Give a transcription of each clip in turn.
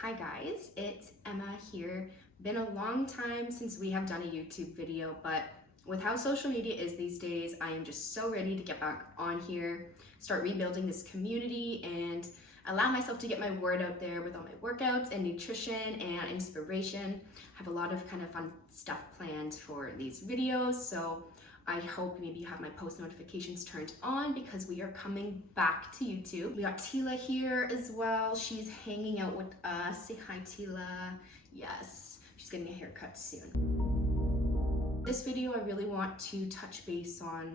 Hi guys, it's Emma here. Been a long time since we have done a YouTube video, but with how social media is these days, I am just so ready to get back on here, start rebuilding this community, and allow myself to get my word out there with all my workouts and nutrition and inspiration. I have a lot of kind of fun stuff planned for these videos, so I hope maybe you have my post notifications turned on because we are coming back to YouTube. We got Tila here as well. She's hanging out with us. Say hi, Tila. Yes, she's getting a haircut soon. This video, I really want to touch base on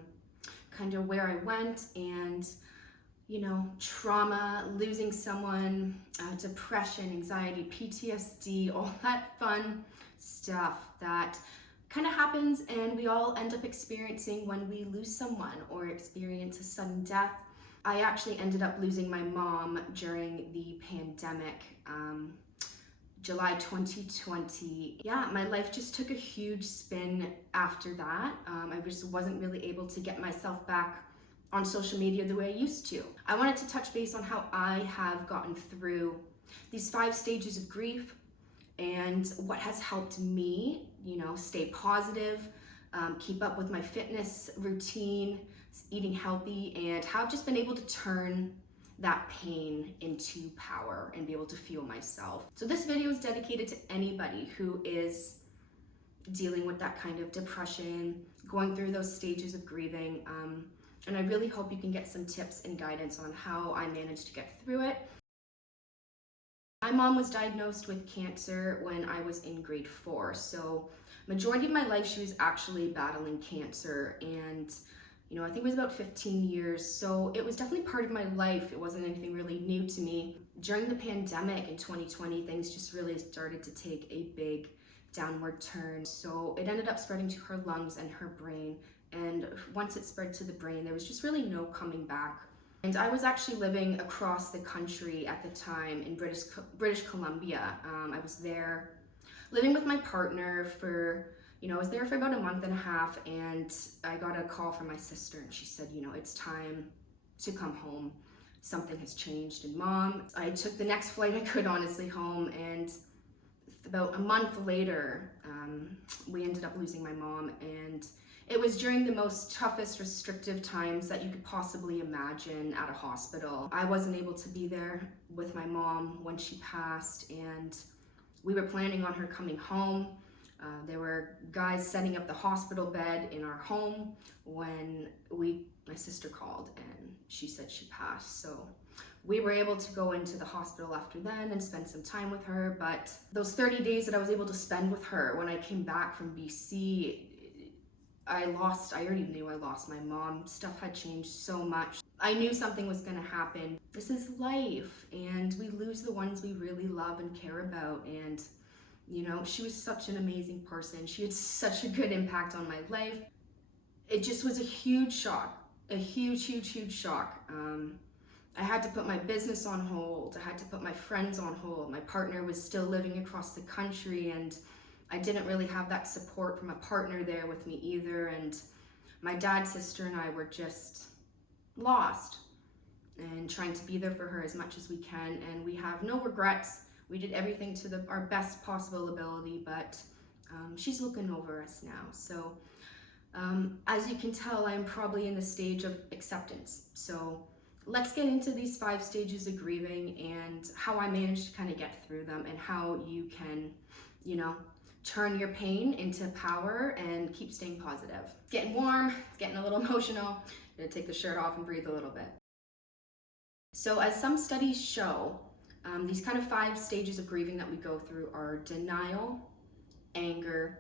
kind of where I went and trauma, losing someone, depression, anxiety, PTSD, all that fun stuff that kind of happens and we all end up experiencing when we lose someone or experience a sudden death. I actually ended up losing my mom during the pandemic, July 2020. Yeah, my life just took a huge spin after that. I just wasn't really able to get myself back on social media the way I used to. I wanted to touch base on how I have gotten through these 5 stages of grief and what has helped me, stay positive, keep up with my fitness routine, eating healthy, and how I've just been able to turn that pain into power and be able to fuel myself. So this video is dedicated to anybody who is dealing with that kind of depression, going through those stages of grieving, and I really hope you can get some tips and guidance on how I managed to get through it. My mom was diagnosed with cancer when I was in grade 4, so majority of my life she was actually battling cancer, and I think it was about 15 years, so it was definitely part of my life. It wasn't anything really new to me. During the pandemic in 2020, things just really started to take a big downward turn, so it ended up spreading to her lungs and her brain, and once it spread to the brain, there was just really no coming back. And I was actually living across the country at the time in British Columbia. I was there living with my partner for, I was there for about a month and a half, and I got a call from my sister and she said, it's time to come home. Something has changed in Mom. I took the next flight I could, honestly, home, and about a month later, we ended up losing my mom, and it was during the most toughest restrictive times that you could possibly imagine at a hospital. I wasn't able to be there with my mom when she passed, and we were planning on her coming home. There were guys setting up the hospital bed in our home when my sister called and she said she passed. So we were able to go into the hospital after then and spend some time with her, but those 30 days that I was able to spend with her when I came back from BC, I already knew I lost my mom. Stuff had changed so much. I knew something was gonna happen. This is life, and we lose the ones we really love and care about, and she was such an amazing person. She had such a good impact on my life. It just was a huge shock, a huge, huge, huge shock. I had to put my business on hold. I had to put my friends on hold. My partner was still living across the country, and I didn't really have that support from a partner there with me either. And my dad, sister, and I were just lost and trying to be there for her as much as we can. And we have no regrets. We did everything to our best possible ability, but she's looking over us now. So as you can tell, I'm probably in the stage of acceptance. So let's get into these 5 stages of grieving and how I managed to kind of get through them, and how you can, turn your pain into power and keep staying positive. It's getting warm, it's getting a little emotional. I'm gonna take the shirt off and breathe a little bit. So as some studies show, these kind of 5 stages of grieving that we go through are denial, anger,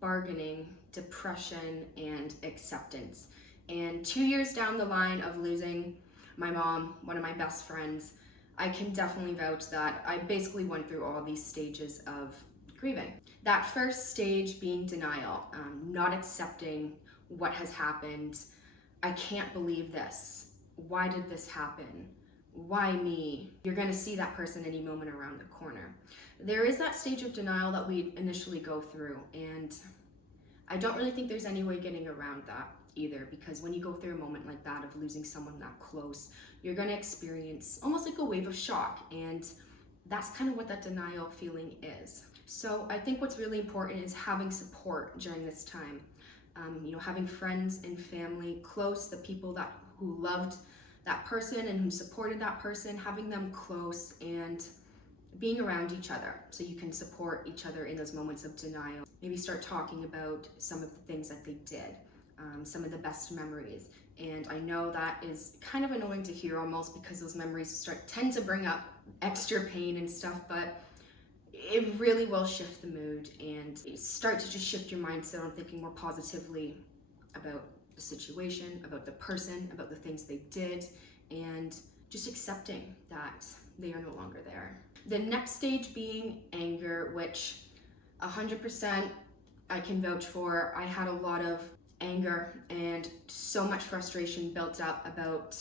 bargaining, depression, and acceptance. And 2 years down the line of losing my mom, one of my best friends, I can definitely vouch that I basically went through all these stages of grieving. That first stage being denial, not accepting what has happened. I can't believe this. Why did this happen? Why me? You're gonna see that person any moment around the corner. There is that stage of denial that we initially go through, and I don't really think there's any way getting around that either, because when you go through a moment like that of losing someone that close, you're gonna experience almost like a wave of shock, and that's kind of what that denial feeling is. So I think what's really important is having support during this time. Having friends and family close, the people who loved that person and who supported that person, having them close and being around each other so you can support each other in those moments of denial. Maybe start talking about some of the things that they did, some of the best memories. And I know that is kind of annoying to hear almost, because those memories tend to bring up extra pain and stuff, but it really will shift the mood and start to just shift your mindset on thinking more positively about the situation, about the person, about the things they did, and just accepting that they are no longer there. The next stage being anger, which 100% I can vouch for. I had a lot of anger and so much frustration built up about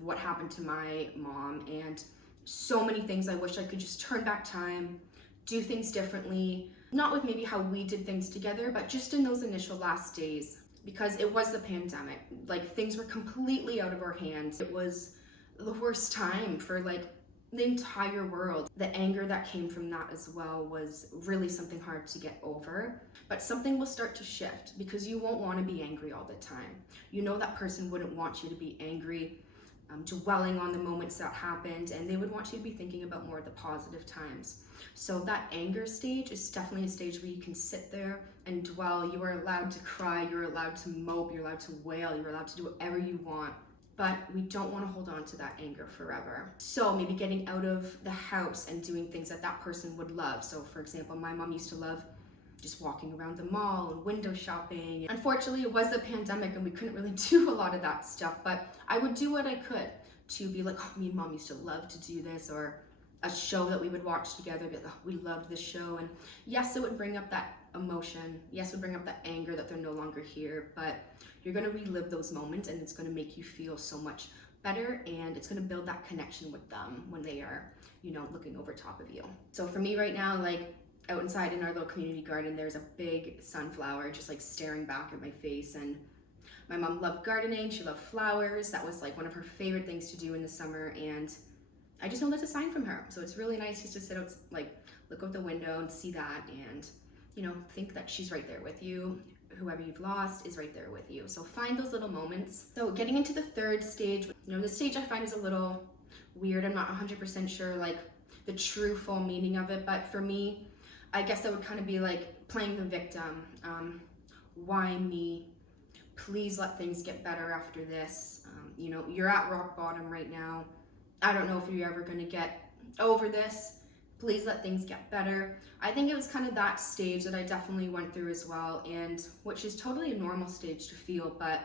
what happened to my mom, and so many things I wish I could just turn back time, do things differently, not with maybe how we did things together, but just in those initial last days, because it was the pandemic. Like, things were completely out of our hands. It was the worst time for the entire world. The anger that came from that as well was really something hard to get over. But something will start to shift, because you won't want to be angry all the time. You know that person wouldn't want you to be angry, dwelling on the moments that happened, and they would want you to be thinking about more of the positive times. So that anger stage is definitely a stage where you can sit there and dwell. You are allowed to cry, you're allowed to mope, you're allowed to wail, you're allowed to do whatever you want. But we don't want to hold on to that anger forever. So maybe getting out of the house and doing things that that person would love. So for example, my mom used to love just walking around the mall and window shopping. Unfortunately, it was a pandemic and we couldn't really do a lot of that stuff, but I would do what I could to be like, oh, me and mom used to love to do this, or a show that we would watch together, be like, oh, we loved this show. And yes, it would bring up that emotion. Yes, it would bring up that anger that they're no longer here, but you're going to relive those moments, and it's going to make you feel so much better, and it's going to build that connection with them when they are, looking over top of you. So for me right now, out inside in our little community garden, there's a big sunflower just staring back at my face. And my mom loved gardening. She loved flowers. That was one of her favorite things to do in the summer. And I just know that's a sign from her. So it's really nice just to sit out, look out the window and see that, and, think that she's right there with you. Whoever you've lost is right there with you. So find those little moments. So getting into the third stage, this stage I find is a little weird. I'm not 100% sure the true full meaning of it, but for me, I guess that would kind of be playing the victim. Why me? Please let things get better after this. You're at rock bottom right now. I don't know if you're ever going to get over this. Please let things get better. I think it was kind of that stage that I definitely went through as well, and which is totally a normal stage to feel, but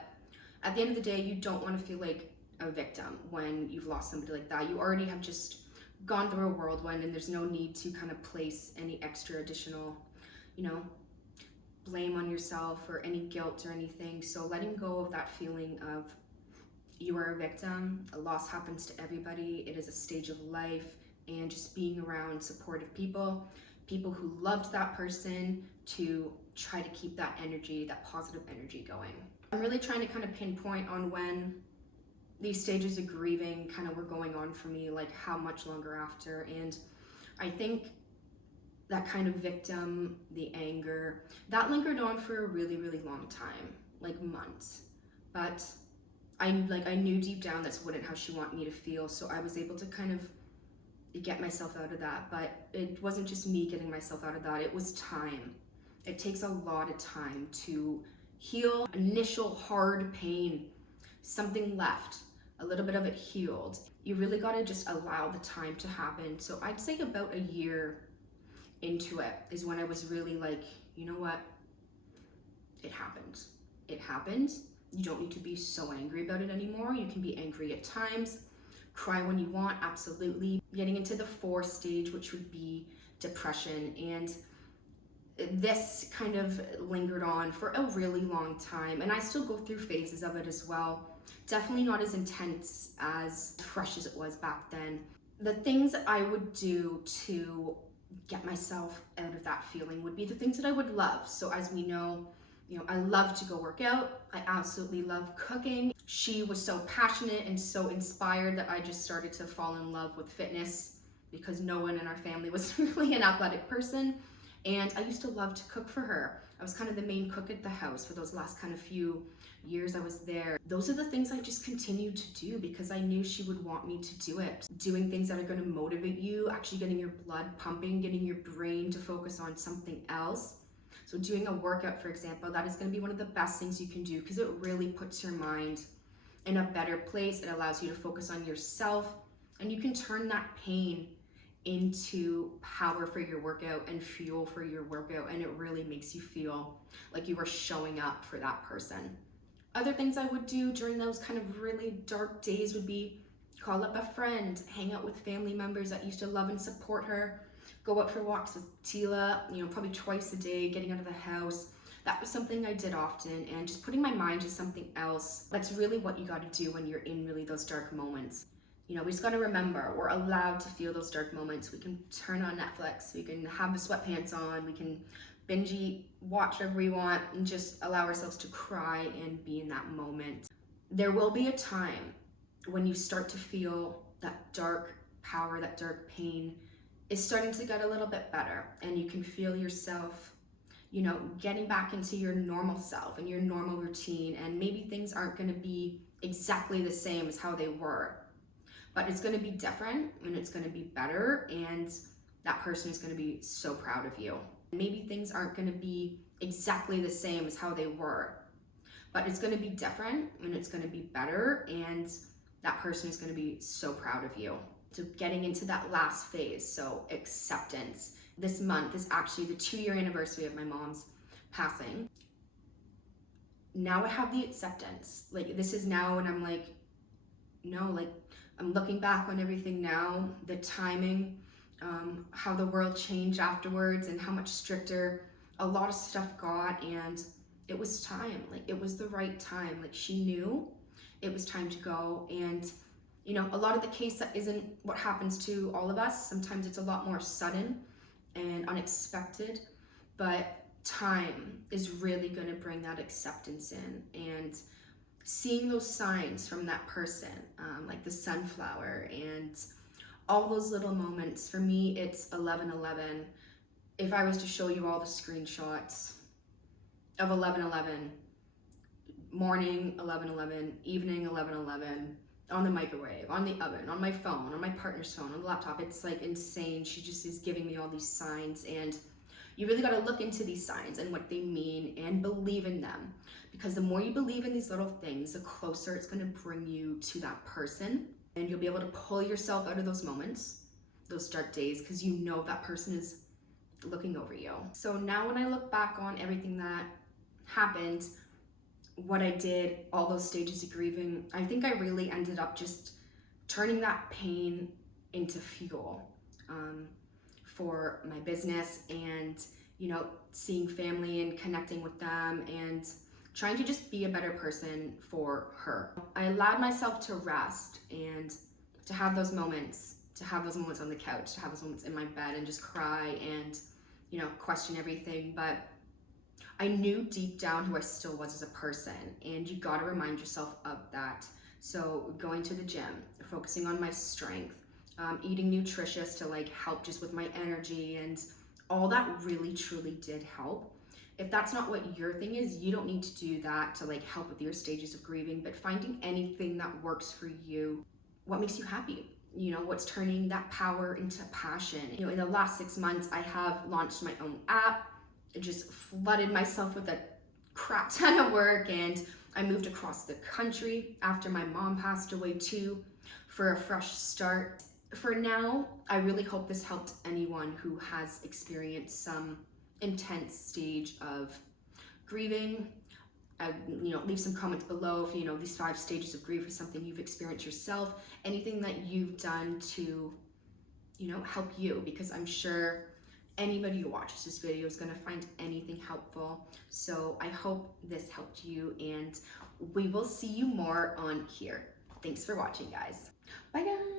at the end of the day, you don't want to feel like a victim when you've lost somebody like that. You already have just gone through a whirlwind, and there's no need to kind of place any extra additional, blame on yourself or any guilt or anything. So letting go of that feeling of you are a victim. A loss happens to everybody. It is a stage of life, and just being around supportive people who loved that person, to try to keep that energy, that positive energy going. I'm really trying to kind of pinpoint on when these stages of grieving kind of were going on for me, how much longer after. And I think that kind of victim, the anger, that lingered on for a really, really long time, months. But I knew deep down that's wouldn't how she wanted me to feel, so I was able to kind of get myself out of that. But it wasn't just me getting myself out of that, it was time. It takes a lot of time to heal initial hard pain. Something left, a little bit of it healed. You really got to just allow the time to happen. So I'd say about a year into it is when I was really you know what, it happened. It happened. You don't need to be so angry about it anymore. You can be angry at times, cry when you want, absolutely. Getting into the fourth stage, which would be depression, and this kind of lingered on for a really long time, and I still go through phases of it as well. Definitely not as intense, as fresh as it was back then. The things I would do to get myself out of that feeling would be the things that I would love. So as we know, I love to go work out. I absolutely love cooking. She was so passionate and so inspired that I just started to fall in love with fitness, because no one in our family was really an athletic person. And I used to love to cook for her. I was kind of the main cook at the house for those last kind of few years I was there. Those are the things I just continued to do because I knew she would want me to do it. Doing things that are going to motivate you, actually getting your blood pumping, getting your brain to focus on something else. So doing a workout, for example, that is going to be one of the best things you can do because it really puts your mind in a better place. It allows you to focus on yourself, and you can turn that pain into power for your workout and fuel for your workout, and it really makes you feel like you are showing up for that person. Other things I would do during those kind of really dark days would be call up a friend, hang out with family members that used to love and support her, go out for walks with Tila, probably twice a day, getting out of the house. That was something I did often, and just putting my mind to something else. That's really what you got to do when you're in really those dark moments. We just got to remember, we're allowed to feel those dark moments. We can turn on Netflix, we can have the sweatpants on, we can binge eat, watch whatever we want, and just allow ourselves to cry and be in that moment. There will be a time when you start to feel that dark power, that dark pain is starting to get a little bit better, and you can feel yourself getting back into your normal self and your normal routine, and maybe things aren't going to be exactly the same as how they were, but it's going to be different and it's going to be better, and that person is going to be so proud of you. Maybe things aren't going to be exactly the same as how they were, but it's going to be different and it's going to be better, and that person is going to be so proud of you. So getting into that last phase, so acceptance. This month is actually the 2-year anniversary of my mom's passing. Now I have the acceptance. This is now when I'm I'm looking back on everything now, the timing, how the world changed afterwards and how much stricter a lot of stuff got, and it was time. It was the right time. She knew it was time to go, and a lot of the case that isn't what happens to all of us. Sometimes it's a lot more sudden and unexpected, but time is really going to bring that acceptance in, and seeing those signs from that person, like the sunflower and all those little moments. For me, it's 11:11. If I was to show you all the screenshots of 11:11, morning 11:11, evening 11:11, on the microwave, on the oven, on my phone, on my partner's phone, on the laptop, it's insane. She just is giving me all these signs, and you really got to look into these signs and what they mean and believe in them, because the more you believe in these little things, the closer it's going to bring you to that person, and you'll be able to pull yourself out of those moments, those dark days, because that person is looking over you. So now when I look back on everything that happened, what I did, all those stages of grieving, I think I really ended up just turning that pain into fuel for my business, and seeing family and connecting with them and trying to just be a better person for her. I allowed myself to rest and to have those moments, on the couch, to have those moments in my bed and just cry and question everything, but I knew deep down who I still was as a person, and you got to remind yourself of that. So going to the gym, focusing on my strength, eating nutritious to help just with my energy, and all that really truly did help. If that's not what your thing is, you don't need to do that to help with your stages of grieving, but finding anything that works for you. What makes you happy? What's turning that power into passion? In the last 6 months, I have launched my own app, just flooded myself with a crap ton of work, and I moved across the country after my mom passed away too, for a fresh start. For now, I really hope this helped anyone who has experienced some intense stage of grieving. Leave some comments below if these 5 stages of grief is something you've experienced yourself, anything that you've done to help you, because I'm sure anybody who watches this video is going to find anything helpful. So I hope this helped you, and we will see you more on here. Thanks for watching, guys. Bye, guys.